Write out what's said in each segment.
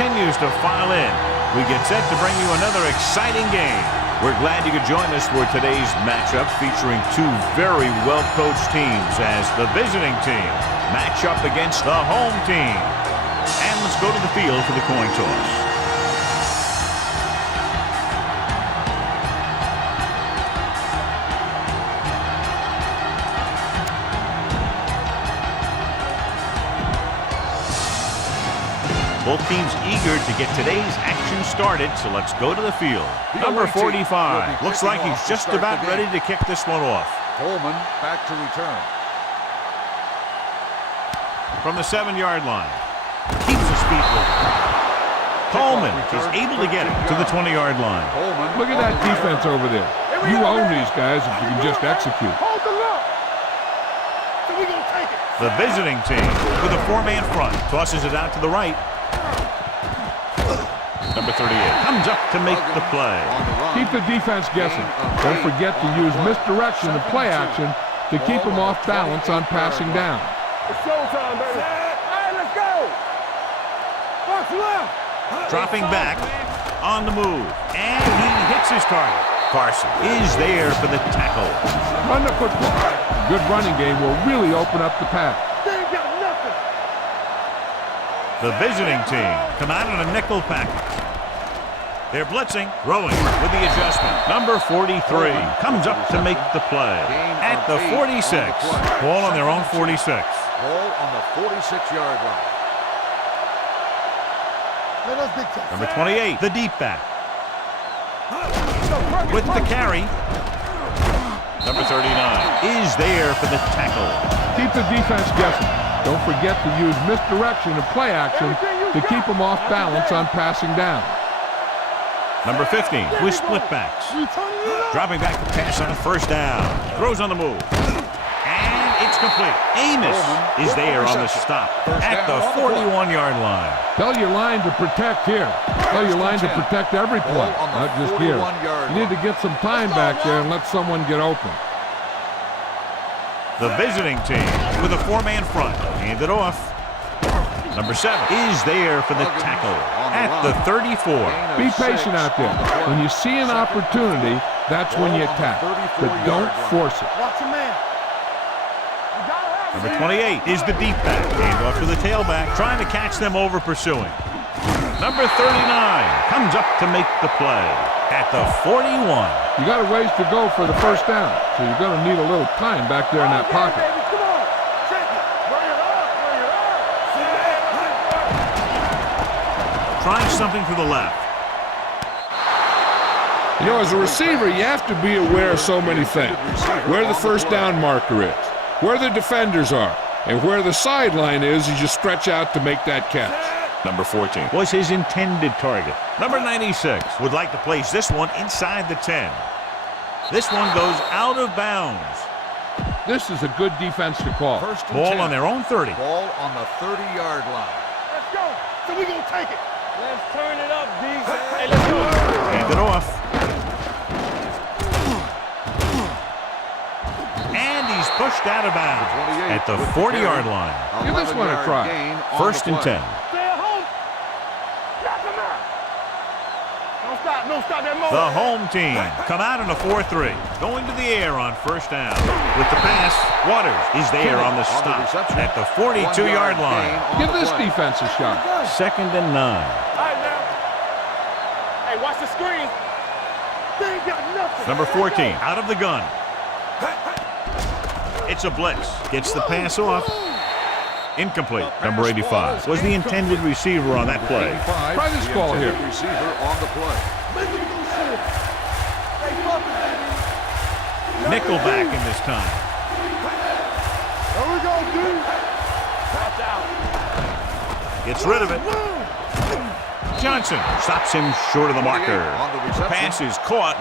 continues to file in. We get set to bring you another exciting game. We're glad you could join us for today's matchup featuring two very well-coached teams as the visiting team match up against the home team. And let's go to the field for the coin toss. Both teams eager to get today's action started, so let's go to the field. Number 45 looks like he's just about ready to kick this one off. Coleman back to return. From the 7-yard line. Keeps his feet moving. Coleman is able to get it to the 20-yard line. Look at that defense over there. You own these guys if you can just execute. The visiting team with a 4-man front tosses it out to the right. Number 38 comes up to make the play. Keep the defense guessing. Don't forget to use misdirection and play action to keep them off balance on passing down. It's showtime, baby. Hey, let's go. Box left. Dropping back on the move. And he hits his target. Carson is there for the tackle. Run the football. Good running game will really open up the pass. They ain't got nothing. The visiting team come out in a nickel package. They're blitzing, throwing with the adjustment. Number 43 comes up to make the play. At the 46, ball on their own 46. Ball on the 46-yard line. Number 28, the deep back. With the carry. Number 39 is there for the tackle. Keep the defense guessing. Don't forget to use misdirection and play action to keep them off balance on passing down. Number 15 with split backs. Dropping back to pass on a first down. Throws on the move. And it's complete. Amos is there on the stop at the 41-yard line. Tell your line to protect here. Tell your line to protect every play, not just here. You need to get some time back there and let someone get open. The visiting team with a 4-man front. Hand it off. Number 7 is there for the tackle at the 34. Be patient out there. When you see an opportunity, that's when you attack. But don't force it. Number 28 is the deep back. Hand off to the tailback, trying to catch them over pursuing. Number 39 comes up to make the play at the 41. You got a ways to go for the first down, so you're going to need a little time back there in that pocket. Trying something to the left. You know, as a receiver, you have to be aware of so many things. Where the first down marker is, where the defenders are, and where the sideline is as you stretch out to make that catch. Number 14 was his intended target. Number 96 would like to place this one inside the 10. This one goes out of bounds. This is a good defense to call. Ball on their own 30. Ball on the 30-yard line. Let's go. So we're going to take it. Let's turn it up, D. Hey, let's go. Hand it off. And he's pushed out of bounds at the 40-yard line. Give this one a try. First and 10. Stay at home. Knock him out. Don't stop that motor. The home team come out in a 4-3. Going to the air on first down. With the pass, Waters is there on the stop at the 42-yard line. Give this defense a shot. Second and 9. All right, now. Hey, watch the screen. They ain't got nothing. Number 14 out of the gun. It's a blitz. Gets the pass off. Incomplete. Number 85 was the intended receiver on that play. Try this ball here. Receiver on the play. Nickel back in this time. There we go, dude. Watch out. Gets rid of it. Johnson stops him short of the marker. The pass is caught,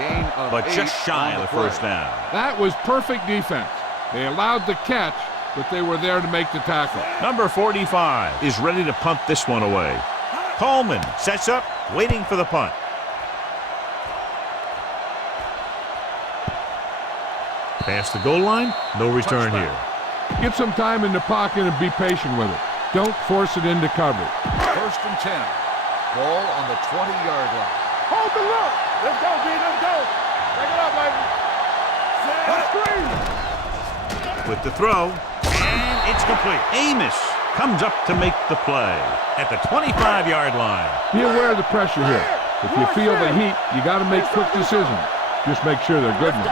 but just shy of the first down. That was perfect defense. They allowed the catch, but they were there to make the tackle. Number 45 is ready to punt this one away. Coleman sets up, waiting for the punt. Past the goal line, no return here. Get some time in the pocket and be patient with it. Don't force it into coverage. First and 10. Ball on the 20-yard line. Hold the look. Let's go, B. Let's go. Take it up, baby. Screen. With the throw, and it's complete. Amos comes up to make the play at the 25-yard line. Be aware of the pressure here. If you feel the heat, you got to make quick decisions. Just make sure they're good ones.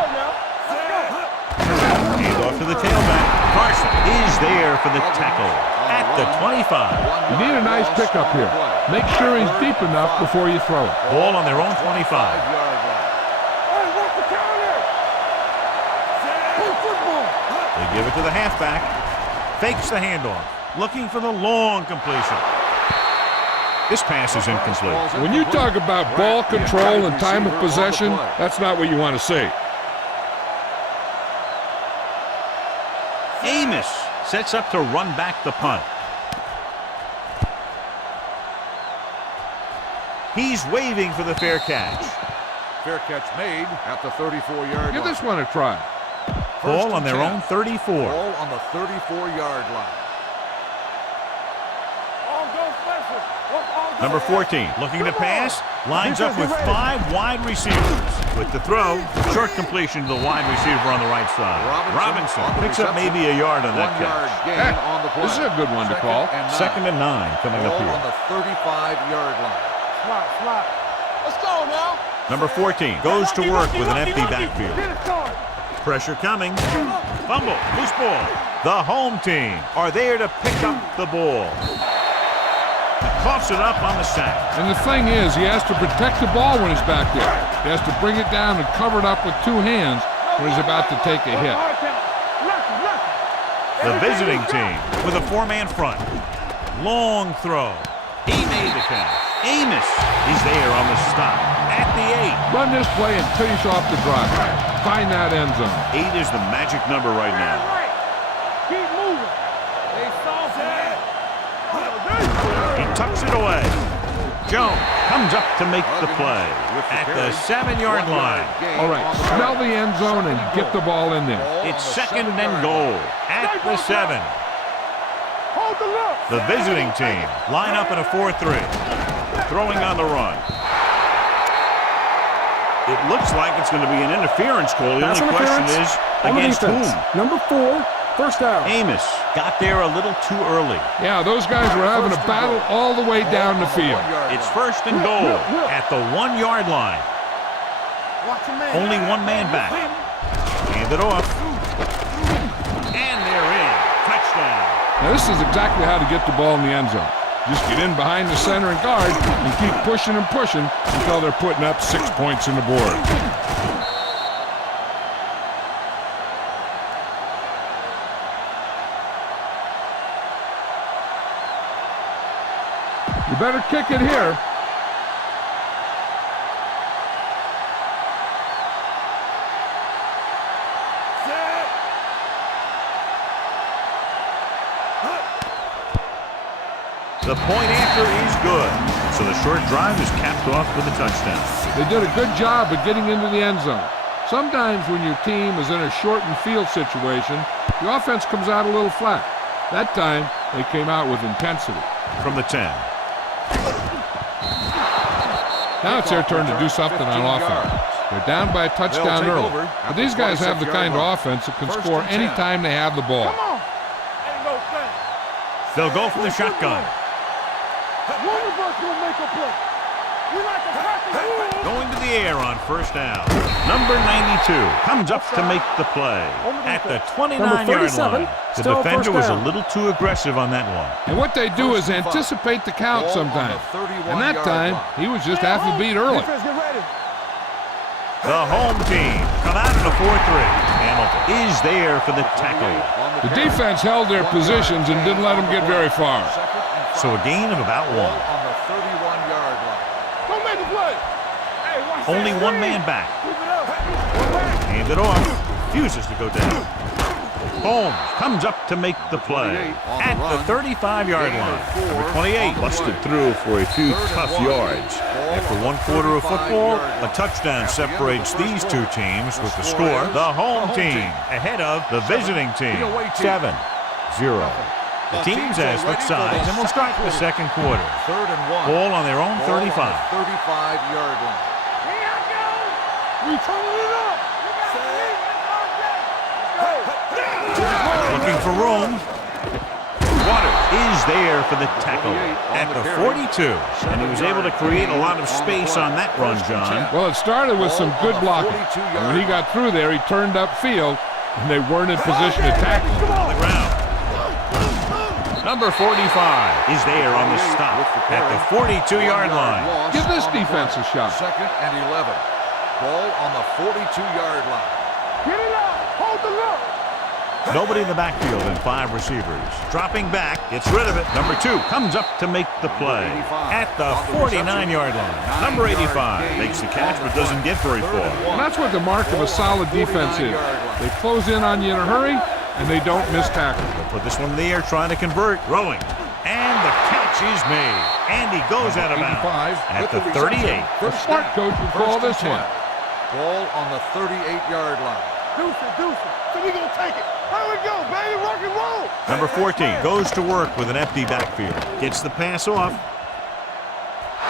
Hand off to the tailback. Carson is there for the tackle at the 25. You need a nice pickup here. Make sure he's deep enough before you throw it. Ball on their own 25. Yard line. Hey, what's the counter? Hey, football. They give it to the halfback. Fakes the handoff. Looking for the long completion. This pass is incomplete. When you talk about ball control and time of possession, that's not what you want to see. Amos sets up to run back the punt. He's waving for the fair catch. Fair catch made at the 34-yard line. Give this one a try. Ball on their own 34. Ball on the 34-yard line. Number 14, looking to pass, lines up with 5 wide receivers. With the throw, short completion to the wide receiver on the right side. Robinson picks up maybe a yard on that catch. Gain on the play. This is a good one to call. Second and 9 coming up Ball here. on the 35-yard line. Slot. Let's go now. Number 14 goes to work with an empty backfield. Pressure coming. Fumble. Loose ball. The home team are there to pick up the ball. Coughs it up on the sack. And the thing is, he has to protect the ball when he's back there. He has to bring it down and cover it up with 2 hands when he's about to take a hit. The visiting team with a 4-man front. Long throw. He made the catch. Amos is there on the stop at the 8. Run this play and finish off the drive. Find that end zone. 8 is the magic number right now. Keep moving. They soft it. He tucks it away. Jones comes up to make the play at the 7-yard line. All right, smell the end zone and get the ball in there. It's second and goal at the 7. Hold the look. The visiting team line up in a 4-3. Throwing on the run. It looks like it's going to be an interference call. The only question is, against whom? Number 4, first down. Amos got there a little too early. Yeah, those guys were having a battle all the way down the field. It's first and goal at the 1-yard line. Only 1 man back. Hand it off. And they're in. Touchdown. Now, this is exactly how to get the ball in the end zone. Just get in behind the center and guard and keep pushing and pushing until they're putting up 6 points on the board. You better kick it here. The point after is good. So the short drive is capped off with a touchdown. They did a good job of getting into the end zone. Sometimes when your team is in a shortened field situation, the offense comes out a little flat. That time, they came out with intensity. From the 10. Now it's their turn to do something on offense. They're down by a touchdown early. But these guys have the kind of offense that can score any time they have the ball. Come on. Ain't no thing. They'll go from the shotgun. One of us will make a play. We like to practice rules. Going to the air on first down. Number 92 comes up to make the play at the 29-yard line. The defender was a little too aggressive on that one. And what they do is anticipate the count sometimes. And that time, he was just half a beat early. Defense, get ready. The home team come out in a 4-3. Hamilton is there for the tackle. The defense held their positions and didn't let them get very far. So a gain of about 1. On the 31-yard line. Don't make a play. Hey, watch Only that 1 screen. man back. Keep it up. One back. Hand it off. Refuses to go down. Holmes comes up to make the play at the 35-yard line. Number 28 busted through for a few tough yards. After 1 quarter of football, a touchdown separates these two teams with the score. The home team ahead of the visiting team. 7-0. The teams have switched sides, and we'll start the second quarter. 3rd and 1. Ball on their own Ball 35. on the 35-yard line. We turning it up. Looking for room. Waters is there for the tackle at the 42. And he was able to create a lot of space on that run, John. Well, it started with some good blocking. And when he got through there, he turned upfield, and they weren't in position to tackle him. On the ground. Number 45 is there on the stop at the 42-yard line. Give this defense a shot. 2nd and 11. Ball on the 42-yard line. Get it up. Hold the look. Nobody in the backfield and 5 receivers. Dropping back, gets rid of it. Number 2 comes up to make the play at the 49-yard line. Number 85 makes the catch but doesn't get very far. And that's what the mark of a solid defense is. They close in on you in a hurry, and they don't miss tackle. They'll put this one in the air, trying to convert. Rolling. And the catch is made. And he goes out of bounds at the 38. The smart coach would call this one. Ball on the 38-yard line. Deuce it. So we gonna take it. Here we go, baby. Rock and roll. Number 14 goes to work with an empty backfield. Gets the pass off.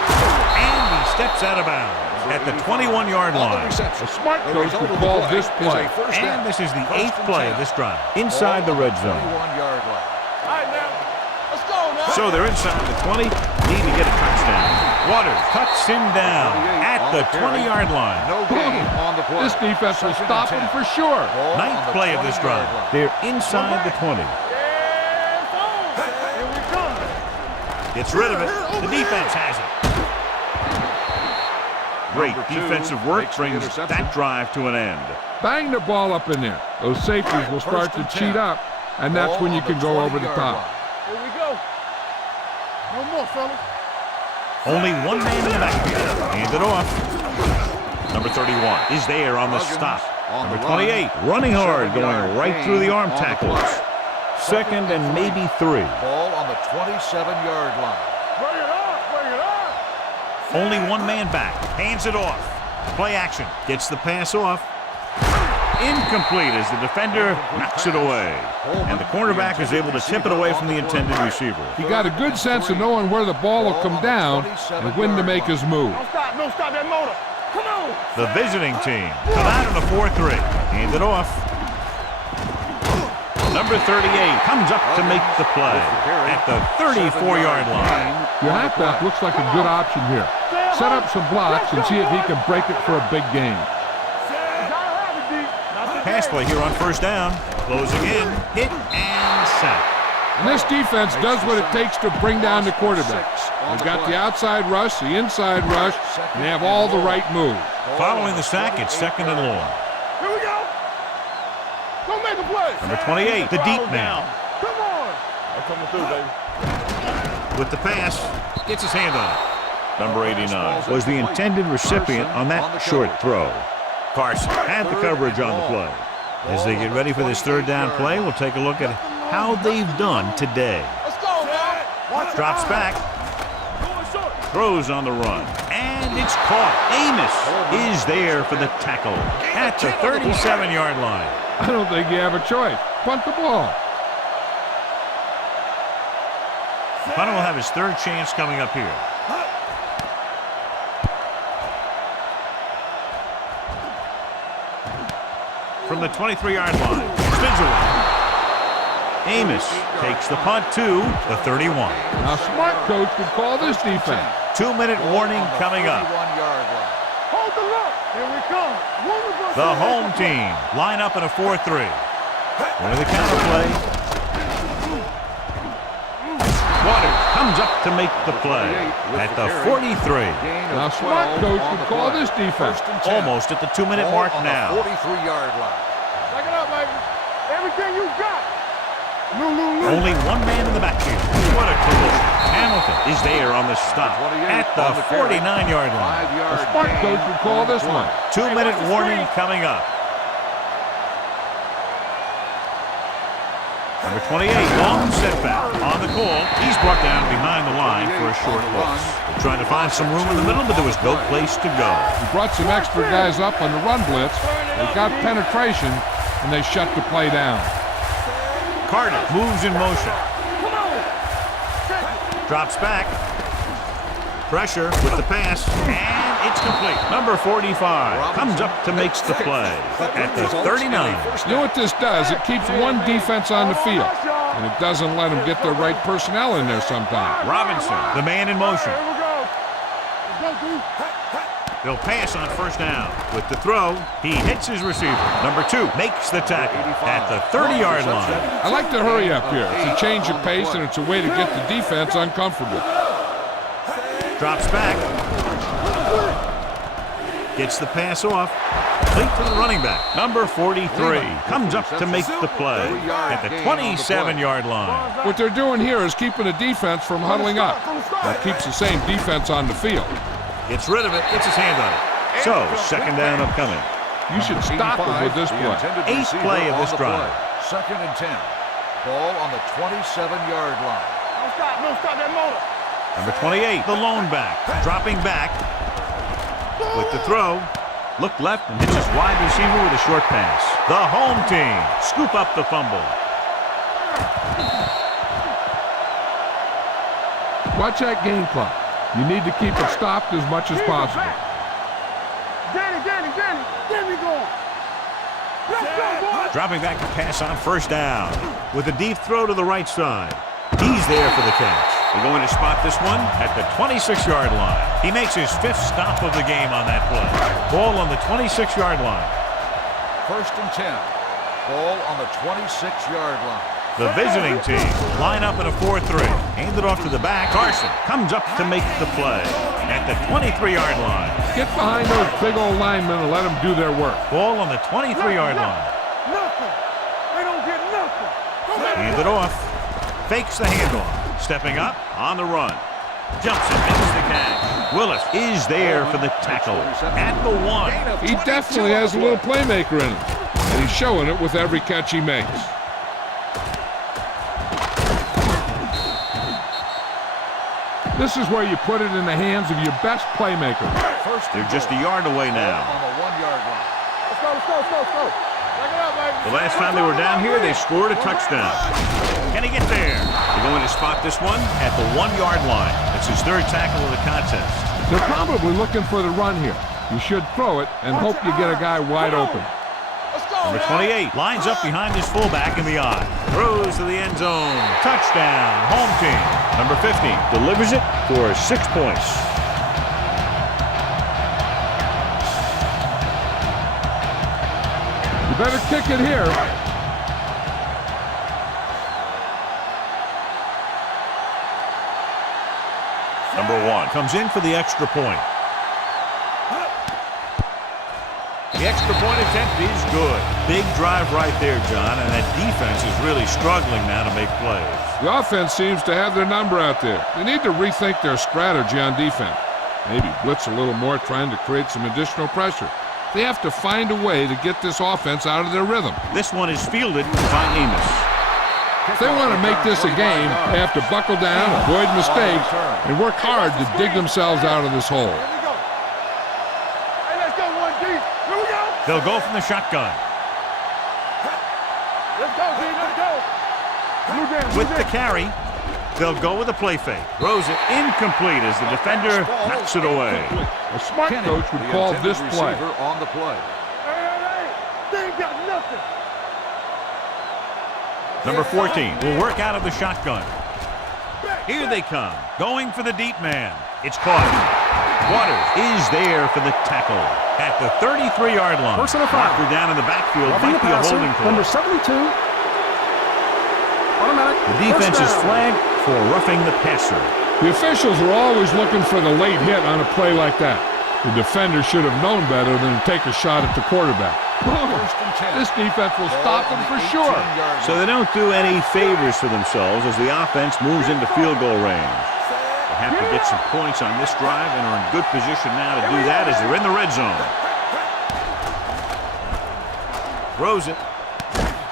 And he steps out of bounds at the 21-yard line. The smart coach would call this play. And this is the 8th play of this drive. Inside the red zone. 21-yard line. All right, now. Let's go now. So they're inside the 20. Need to get a touchdown. Waters cuts him down at the 20-yard line. No gain on the play. This defense will stop him for sure. 9th play of this drive. They're inside the 20. Here we come. Gets rid of it. The defense has it. Great defensive work brings that drive to an end. Bang the ball up in there. Those safeties will start to cheat up, and that's when you can go over the top. Here we go. No more, fellas. Only one man in the backfield. Hand it off. Number 31 is there on the stop. Number 28 running hard, going right through the arm tackles. 2nd and maybe 3. Ball on the 27-yard line. Bring it up. Bring it up. Only one man back. Hands it off. Play action. Gets the pass off. Incomplete as the defender knocks it away. And the cornerback is able to tip it away from the intended receiver. He got a good sense of knowing where the ball will come down and when to make his move. Don't stop that motor. Come on. The visiting team come out in a 4-3. Hand it off. Number 38 comes up to make the play at the 34-yard line. Your halfback looks like a good option here. Set up some blocks and see if he can break it for a big game. Pass play here on 1st down. Closing in. Hit and sack. And this defense does what it takes to bring down the quarterback. They've got the outside rush, the inside rush, and they have all the right moves. Following the sack, it's 2nd and long. Here we go. Don't make a play. Number 28, the deep man. Come on. I'm coming through, baby. With the pass, gets his hand on it. Number 89 was the intended recipient on that short throw. Carson had the coverage on the play. As they get ready for this 3rd down play, we'll take a look at how they've done today. Let's go, man. Drops back. Throws on the run. And it's caught. Amos is there for the tackle at the 37-yard line. I don't think you have a choice. Punt the ball. Punter will have his 3rd chance coming up here. From the 23-yard line, spins away. Amos takes the punt to the 31. Now, smart coach would call this defense. 2-minute warning coming up. Hold the look. Here we come. The home team line up in a 4-3. With the counter play. Waters comes up to make the play at the 43. Now, smart coach would call this defense. Almost at the 2-minute mark now. 43-yard line. Back it up, baby. Everything you got. Only one man in the backfield. What a collision. Hamilton is there on the stop at the 49-yard line. The smart coach would call this one. 2-minute warning coming up. Number 28, long setback on the call. He's brought down behind the line for a short loss. They're trying to find some room in the middle, but there was no place to go. He brought some extra guys up on the run blitz. They got penetration, and they shut the play down. Carter moves in motion. Drops back. Pressure with the pass, and it's complete. Number 45 comes up to make the play at the 39. You know what this does? It keeps one defense on the field, and it doesn't let them get the right personnel in there sometimes. Robinson, the man in motion. They'll pass on first down. With the throw, he hits his receiver. Number 2 makes the tackle at the 30-yard line. I like to hurry up here. It's a change of pace, and it's a way to get the defense uncomfortable. Drops back. Gets the pass off. Complete to the running back. Number 43 comes up to make the play at the 27-yard line. What they're doing here is keeping the defense from huddling up. That keeps the same defense on the field. Gets rid of it, gets his hand on it. So, second down upcoming. You should stop it with this play. 8th play of this drive. 2nd and 10. Ball on the 27-yard line. Don't stop that motor. Number 28, the lone back. Dropping back. With the throw. Look left and hits his wide receiver with a short pass. The home team scoop up the fumble. Watch that game clock. You need to keep it stopped as much as possible. Danny, get me going. Let's go, boys. Dropping back to pass on first down. With a deep throw to the right side. He's there for the catch. We're going to spot this one at the 26-yard line. He makes his 5th stop of the game on that play. Ball on the 26-yard line. 1st and 10. Ball on the 26-yard line. The visiting team line up in a 4-3. Hand it off to the back. Carson comes up to make the play at the 23-yard line. Get behind those big old linemen and let them do their work. Ball on the 23-yard line. Nothing. They don't get nothing. Hand it off. Fakes the handoff. Stepping up on the run. Jumps and makes the catch. Willis is there for the tackle at the 1. He definitely has a little playmaker in him, and he's showing it with every catch he makes. This is where you put it in the hands of your best playmaker. They're just a yard away now. On the 1-yard line. Let's go. Back it up, baby. The last time they were down here, they scored a touchdown. Can he get there? They're going to spot this one at the 1-yard line. It's his 3rd tackle of the contest. They're probably looking for the run here. You should throw it and hope you get a guy wide open. Number 28 lines up behind his fullback in the eye. Throws to the end zone. Touchdown, home team. Number 50 delivers it for 6 points. You better kick it here. Number 1 comes in for the extra point. The extra point attempt is good. Big drive right there, John, and that defense is really struggling now to make plays. The offense seems to have their number out there. They need to rethink their strategy on defense. Maybe blitz a little more, trying to create some additional pressure. They have to find a way to get this offense out of their rhythm. This one is fielded by Amos. If they want to make this a game, they have to buckle down, avoid mistakes, and work hard to dig themselves out of this hole. Here we go. Hey, let's go, 1 deep. Here we go. They'll go from the shotgun. Let's go, D. Let's go. With the carry, they'll go with a play fake. Throws it incomplete as the defender knocks it away. A smart coach would call this play. On the play. Hey, they ain't got nothing. Number 14 will work out of the shotgun. Here they come, going for the deep man. It's caught. Waters is there for the tackle at the 33-yard line. Personal foul. Knocker down in the backfield. Roughing Might the be a passer, holding call. number 72. Automatic. The defense is First down. flagged for roughing the passer. The officials are always looking for the late hit on a play like that. The defender should have known better than to take a shot at the quarterback. This defense will stop them for sure. So they don't do any favors for themselves as the offense moves into field goal range. They have to get some points on this drive and are in good position now to do that as they're in the red zone. Throws it.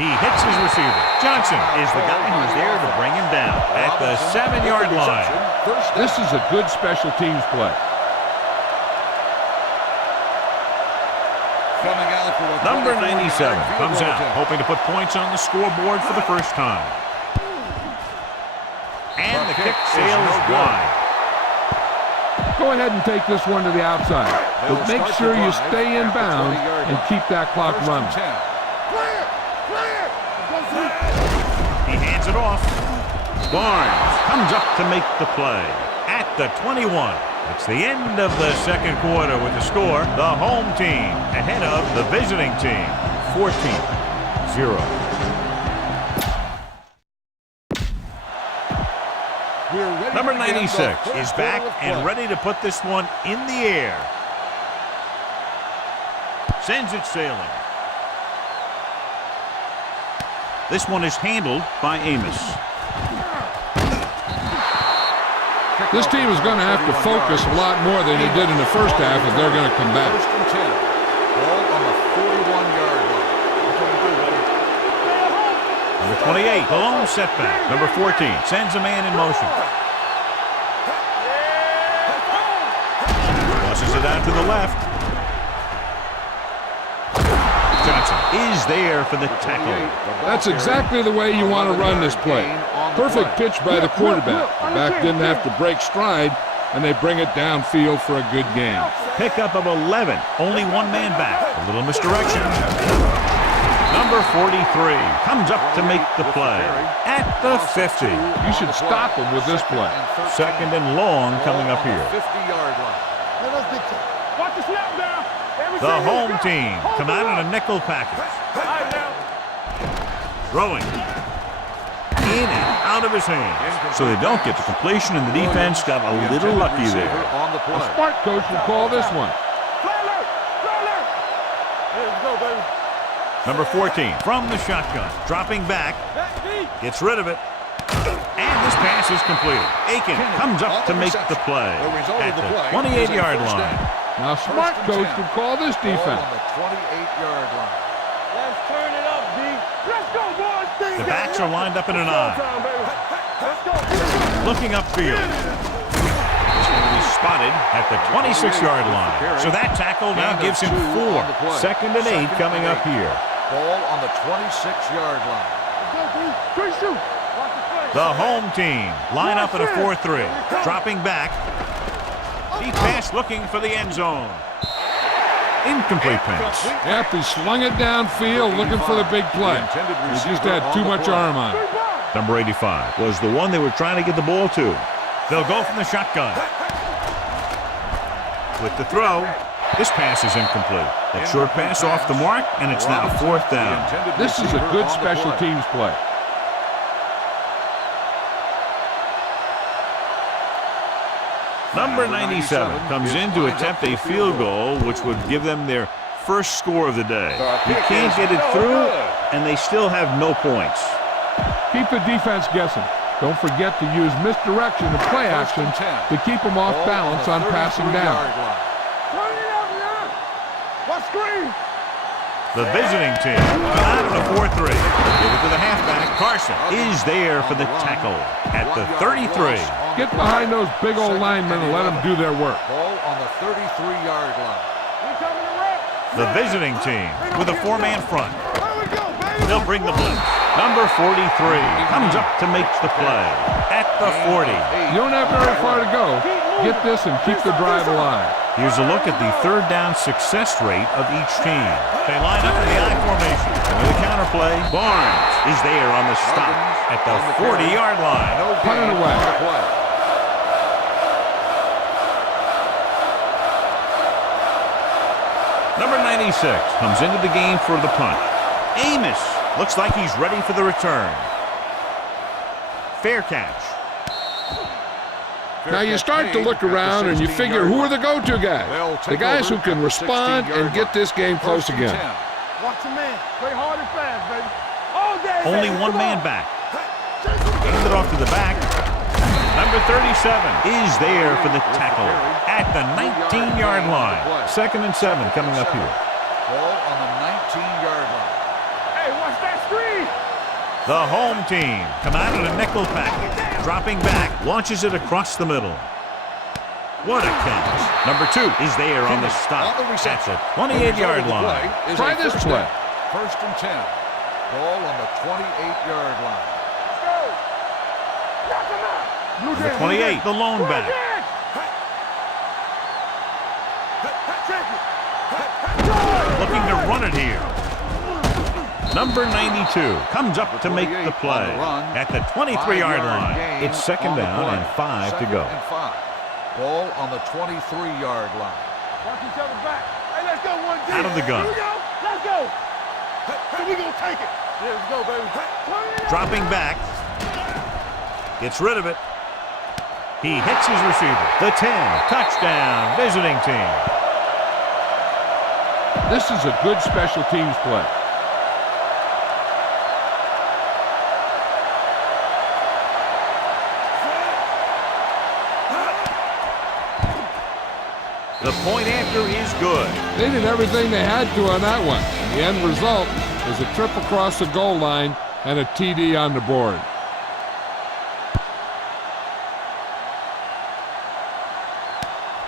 He hits his receiver. Johnson is the guy who's there to bring him down at the 7-yard line. This is a good special teams play. Number 97 comes out, hoping to put points on the scoreboard for the first time. And the kick sails wide. Go ahead and take this one to the outside, but make sure you stay in bounds and keep that clock running. He hands it off. Barnes comes up to make the play at the 21. It's the end of the second quarter with the score. The home team ahead of the visiting team, 14-0. Number 96 is back and ready to put this one in the air. Sends it sailing. This one is handled by Amos. This team is going to have to focus a lot more than they did in the first half if they're going to come back. First and 10. Ball on the 41-yard line. Number 28, the lone setback. Number 14 sends a man in motion. Tosses it out to the left. Johnson is there for the tackle. That's exactly the way you want to run this play. Perfect pitch by the quarterback. The back didn't have to break stride, and they bring it downfield for a good gain. Pickup of 11. Only one man back. A little misdirection. Number 43 comes up to make the play at the 50. You should stop him with this play. Second and long coming up here. 50-yard line. Watch the snap down. The home team come out in a nickel package. Throwing. In and out of his hands. So they don't get the completion, and the defense got a little lucky there. A smart coach will call this one. Let's go, baby. Number 14 from the shotgun. Dropping back. Gets rid of it. And this pass is completed. Aiken comes up to make the play at the 28-yard line. Now, a smart coach would call this defense. On the 28-yard line. Let's turn it up, D. Let's go, boys. The backs are lined up in an eye. Let's go. Looking upfield. This one will be spotted at the 26-yard line. So that tackle now gives him 4. Second and 8 coming up here. Ball on the 26-yard line. The home team line up in a 4-3. Dropping back. Deep pass looking for the end zone. Incomplete pass. Yep, he slung it downfield looking for the big play. He just had too much arm on it. Number 85 was the one they were trying to get the ball to. They'll go from the shotgun. With the throw, this pass is incomplete. That short pass off the mark, and it's now 4th down. This is a good special teams play. Number 97 comes in to attempt a field goal, which would give them their first score of the day. You can't get it through, and they still have no points. Keep the defense guessing. Don't forget to use misdirection and play action to keep them off balance on passing down. Turn it up now. Let's screen. The visiting team come out in a 4-3. Give it to the halfback. Carson is there for the tackle at the 33. Get behind those big old linemen and let them do their work. Ball on the 33-yard line. The visiting team with a 4-man front. There we go, baby. They'll bring the blitz. Number 43 comes up to make the play at the 40. You don't have very far to go. Get this and keep the drive alive. Here's a look at the third down success rate of each team. They line up in the I formation. With a counter play, Barnes is there on the stop at the 40-yard line. Punt it away. Number 96 comes into the game for the punt. Amos looks like he's ready for the return. Fair catch. Now you start to look around and you figure, who are the go-to guys? The guys who can respond and get this game close again. Watch your man. Play hard and fast, baby. All day, Only baby. one Come man on. back. Hand it off to the back. Number 37 is there for the tackle at the 19-yard line. 2nd and 7 coming up here. Ball on the 19-yard line. Hey, watch that screen. The home team come out in a nickel package. Dropping back, launches it across the middle. What a catch. Number 2 is there on the stop at the 28-yard line. Try this play. First and 10. Ball on the 28-yard line. Let's go. Knock him out. Number 28, the lone back. Looking to run it here. Number 92 comes up to make the play at the 23-yard line. It's second down and 5 to go. Ball on the 23-yard line. Watch each other back. Hey, let's go, 1G. Out of the gun. Here we go. Let's go. Hey, we gonna take it. Yeah, let's go, baby. Dropping back. Gets rid of it. He hits his receiver. The 10. Touchdown. Visiting team. This is a good special teams play. The point after is good. They did everything they had to on that one. The end result is a trip across the goal line and a TD on the board.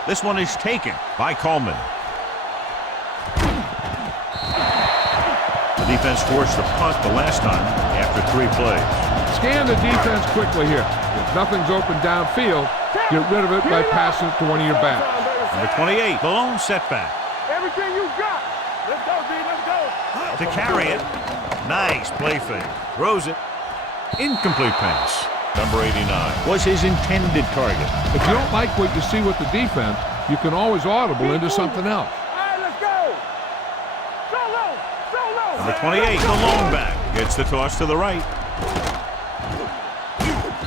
This one is taken by Coleman. The defense forced a punt the last time after 3 plays. Scan the defense quickly here. If nothing's open downfield, get rid of it by passing it to one of your backs. Number 28, the lone setback. Everything you got. Let's go, D. Let's go. To carry it. Nice play fake. Throws it. Incomplete pass. Number 89 was his intended target. If you don't like what you see with the defense, you can always audible into something else. All right, let's go. Solo. Solo. Number 28, the lone back. Gets the toss to the right.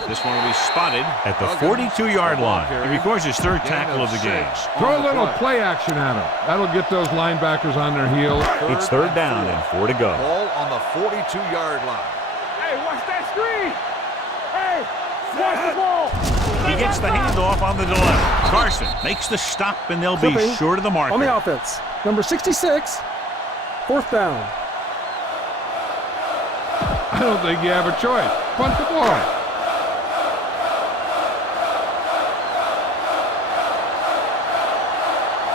This one will be spotted at the 42-yard line. He records his 3rd tackle of the game. Throw a little play action at him. That'll get those linebackers on their heels. It's 3rd down and 4 to go. Ball on the 42-yard line. Hey, watch that screen. Hey, watch the ball. He gets the handoff on the delay. Carson makes the stop, and they'll be Flipping short of the marker. on the offense. Number 66, 4th down. I don't think you have a choice. Punt the ball.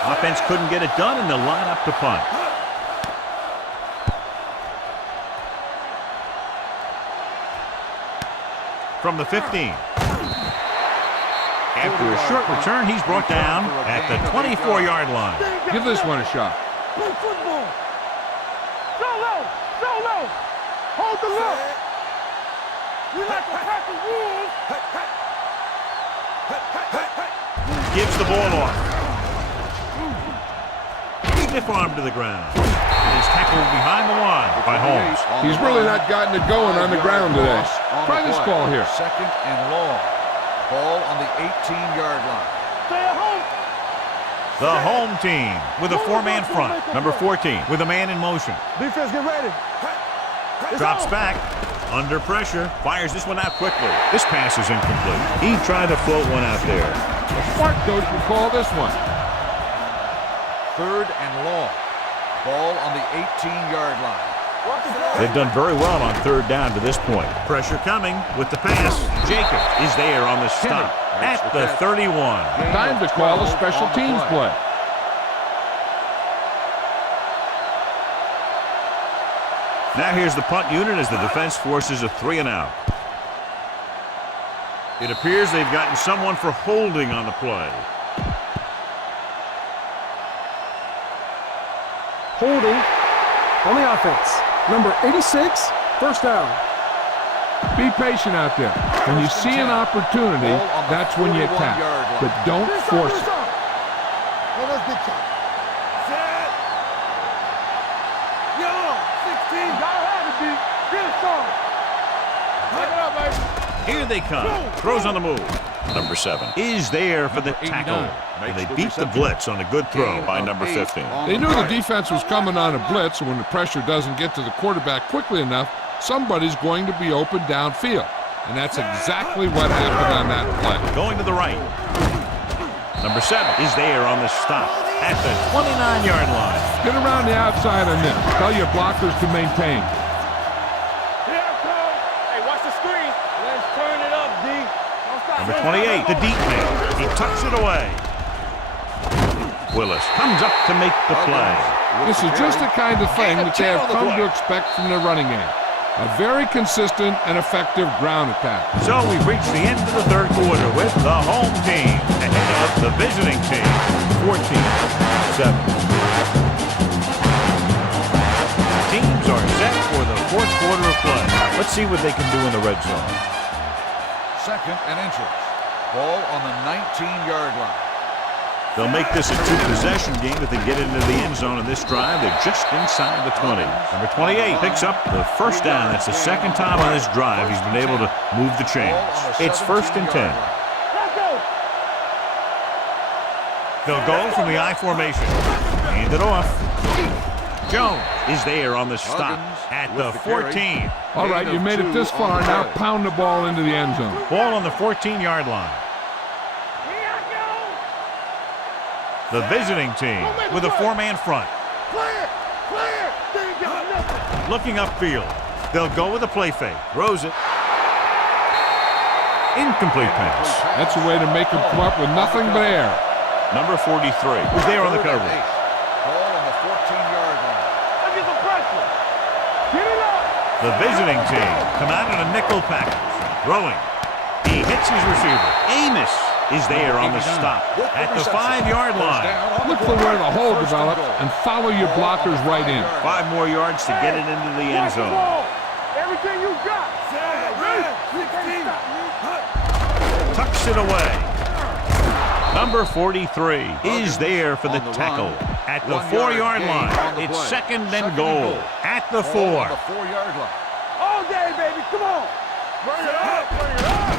Offense couldn't get it done, and they'll line up to punt. From the 15. After a short return, he's brought down at the 24-yard line. Give this one a shot. Play football. Solo. Solo. Hold the look. We like to pack the rules. Gives the ball off. Stiff arm to the ground. And he's tackled behind the line by Holmes. He's really not gotten it going on the ground today. Try this call here. Second and long. Ball on the 18-yard line. Stay at home. The home team with a 4-man front. Number 14 with a man in motion. Defense, get ready. Drops back. Under pressure. Fires this one out quickly. This pass is incomplete. He tried to float one out there. A smart coach would call this one. 3rd and long. Ball on the 18-yard line. They've done very well on 3rd down to this point. Pressure coming with the pass. Jacobs is there on the stop at the 31. Time to call a special teams play. Now here's the punt unit as the defense forces a 3-and-out. It appears they've gotten someone for holding on the play. Holding on the offense. Number 86, 1st down. Be patient out there. When you see an opportunity, that's when you attack. But don't force it. Let's get top. Set. Yo, 16. Gotta have it, D. Get it started. Pick it up, baby. Here they come. Throws on the move. Number 7 is there for the tackle. And they beat the blitz on a good throw by number 15. They knew the defense was coming on a blitz, and when the pressure doesn't get to the quarterback quickly enough, somebody's going to be open downfield. And that's exactly what happened on that play. Going to the right. Number 7 is there on the stop at the 29-yard line. Get around the outside on this. Tell your blockers to maintain. Here it comes. Hey, watch the screen. Let's turn it up, D. Don't stop. Number 28, the deep man. He tucks it away. Willis comes up to make the play. This is just the kind of thing that they have come to expect from their running game. A very consistent and effective ground attack. So we've reached the end of the third quarter with the home team ahead of the visiting team, 14-7. Teams are set for the fourth quarter of play. Let's see what they can do in the red zone. 2nd and inches. Ball on the 19-yard line. They'll make this a two-possession game if they get into the end zone in this drive. They're just inside the 20. Number 28 picks up the first down. That's the second time on this drive he's been able to move the chains. It's 1st and 10. They'll go from the I formation. Hand it off. Jones is there on the stop at the 14. All right, you made it this far. Now pound the ball into the end zone. Ball on the 14-yard line. The visiting team with a 4-man front. Looking upfield. They'll go with a play fake. Throws it. Incomplete pass. That's a way to make him come up with nothing but air. Number 43 was there on the coverage. Ball on the 14-yard line. The visiting team come out in a nickel package. Throwing. He hits his receiver. Amos is there on the stop at the 5-yard line. Look for where the hole develops and follow your blockers right in. 5 more yards to get it into the end zone. Everything you got. Tucks it away. Number 43 is there for the tackle at the 4-yard line. It's 2nd and goal at the 4. On the 4-yard line. All day, baby. Come on. Bring it up. Bring it up.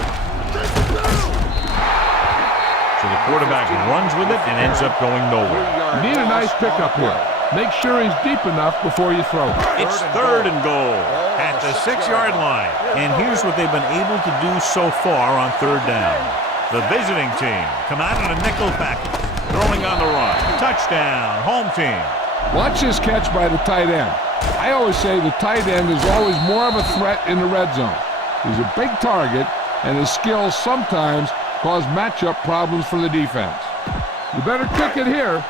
So the quarterback runs with it and ends up going nowhere. You need a nice pickup here. Make sure he's deep enough before you throw it. It's 3rd and goal at the 6-yard line. And here's what they've been able to do so far on 3rd down. The visiting team come out in a nickel package, throwing on the run. Touchdown, home team. Watch this catch by the tight end. I always say the tight end is always more of a threat in the red zone. He's a big target, and his skills sometimes cause matchup problems for the defense. You better kick it here.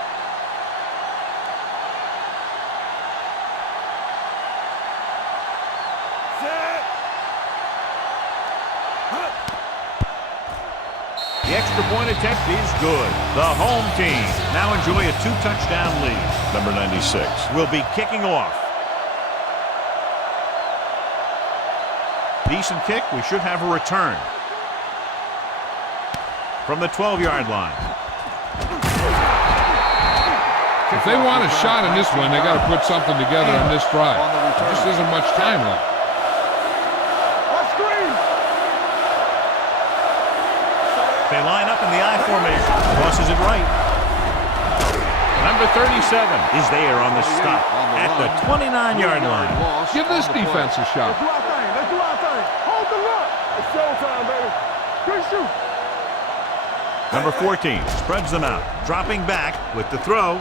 The extra point attempt is good. The home team now enjoy a 2-touchdown lead. Number 96 will be kicking off. Decent kick. We should have a return. From the 12-yard line. If they want a shot in this one, they got to put something together on this drive. There just isn't much time left. They line up in the I formation. Crosses it right. Number 37 is there on the stop at the 29-yard line. Give this defense a shot. Let's do our thing. Let's do our thing. Hold the look. It's showtime, baby. Good shoot. Number 14 spreads them out. Dropping back with the throw.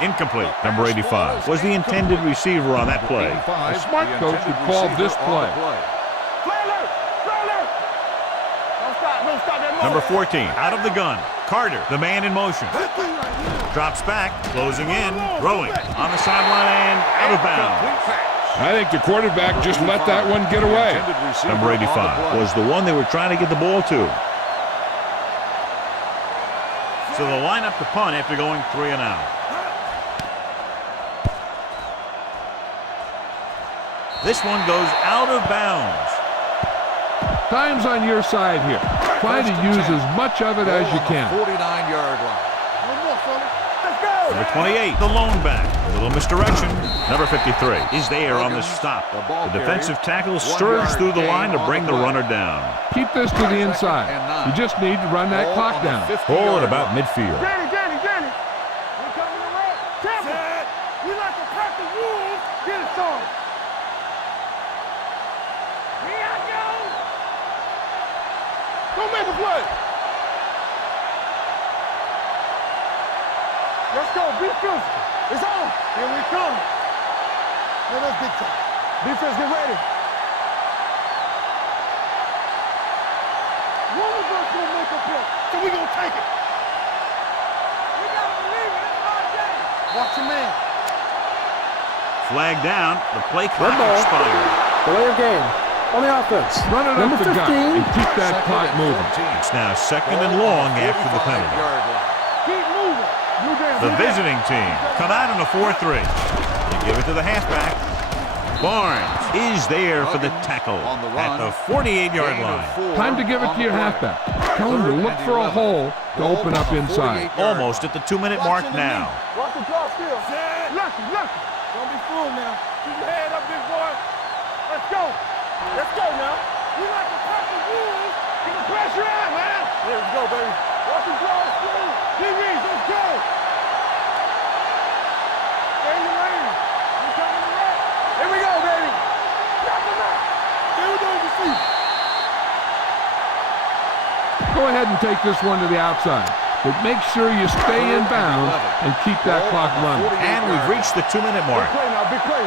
Incomplete. Number 85 was the intended receiver on that play. A smart coach would call this play. Number 14 out of the gun. Carter, the man in motion. Drops back, closing in, throwing on the sideline and out of bounds. I think the quarterback just let that one get away. Number 85 was the one they were trying to get the ball to. So they'll line up the punt after going 3 and out. This one goes out of bounds. Time's on your side here. Try to use as much of it as you can. 49-yard line. Number 28, the lone back. A little misdirection. Number 53 is there on the stop. The defensive tackle surged through the line to bring the runner down. Keep this to the inside. You just need to run that clock down. Ball at about midfield. Danny. We're coming around. Temple. We like to crack the rules. Get it started. Here I go. Don't make a play. Let's go. Be physical. It's on. Here we come. Now that's big time. Defense, get ready. One of us will make a play, so we're going to take it. We got to believe it. It's our game. Watch your man. flag down. The play clock Red ball. expired. Delay of game. On the offense. Run it Number up the 15. gut and keep that Second clock and moving. 14. It's now second and Ball long on the after the penalty. 45-yard line. Keep moving. Blue down. The visiting team come out in a 4-3. They give it to the halfback. Barnes is there for the tackle On the at run. the 48-yard Gain of line. 4 Time to give it on to your the play. halfback. Tell him to Third look and for a 11. hole to Ball open on up the inside. 48-yard Almost at the 2-minute mark now. Watch the draw still. Lucky, lucky. Don't be fooled now. Keep your head up, big boy. Let's go. Let's go now. We like to pack the rules. Get the pressure out, man. Here we go, baby. Watch the draw still. DBs, let's go. Stay in the lane. You coming to that? Here we go, baby. Knock him out. Stay with those receivers. Go ahead and take this one to the outside, but make sure you stay in bounds and keep that clock running. And we've reached the 2-minute mark. Big play now, big play.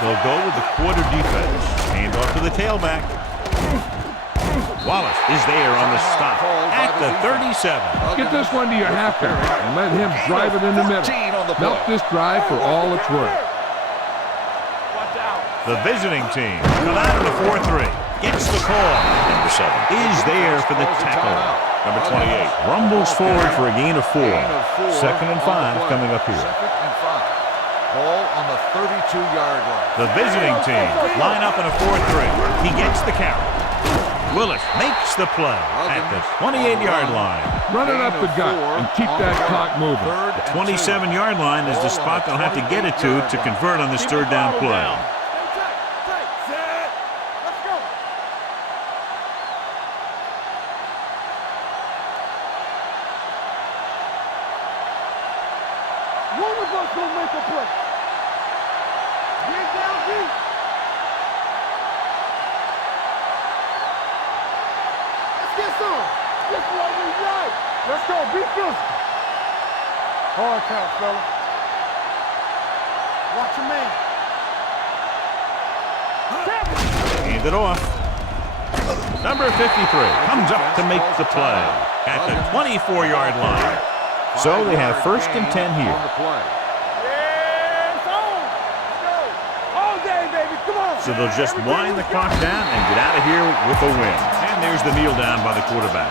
They'll go with the quarter defense. Hand off to the tailback. Wallace is there on the stop at the 37. Get this one to your halfback and let him drive it in the middle. 14 on the Milk play. this drive for all it's worth. Watch out. The visiting team come out in a 4-3. Gets the call. Number 7 is there for the tackle. Number 28 rumbles forward for a gain of 4. Gain of 4 Second and on the 5 play. coming up here. Second and 5. Ball on the 32-yard line. The visiting team line up in a 4-3. He gets the carry. Willis makes the play at the 28-yard line. Run it up the gut and keep that clock moving. 27-yard line is the spot they'll have to get it to convert on this third down play. Stay tight, set. Let's go. One of us gonna make a play. Get down deep. Let's get some. This is what we like. Let's go. Be physical. Hard count, fella. Watch your man. Hand it off. Number 53 comes up to make the play at the 24-yard line. So they have first and 10 here. On the play. Yeah, it's on. Let's go. All day, baby. Come on. So they'll just wind the clock down and get out of here with a win. And there's the kneel down by the quarterback.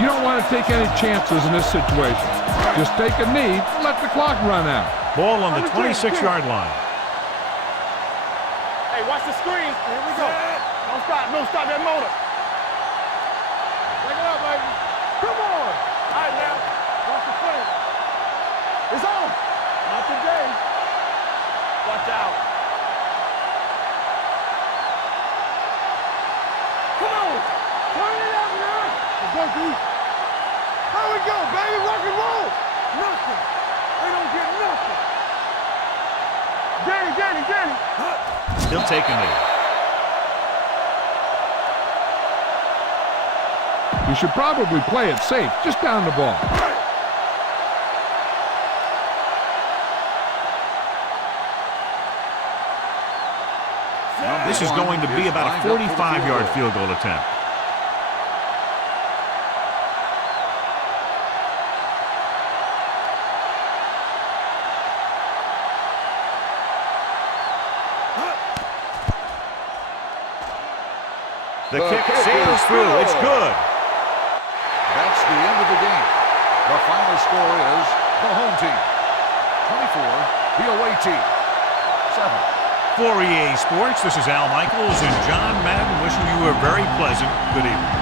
You don't want to take any chances in this situation. Just take a knee and let the clock run out. Ball on the 26-yard line. Hey, watch the screens. Here we go. Don't stop. Don't stop that motor. Take it up, baby. Come on. All right, now. Watch the play. It's on. Not today. Watch out. Come on. Turn it up now. Let's go deep. How we go, baby? Rock and roll. Nothing. They don't get nothing. Danny. He'll take a knee. You should probably play it safe, just down the ball. This is going to be about a 45-yard field goal attempt. The kick sails through. It's good. That's the end of the game. The final score is the home team 24, the away team 7. For EA Sports, this is Al Michaels and John Madden wishing you a very pleasant good evening.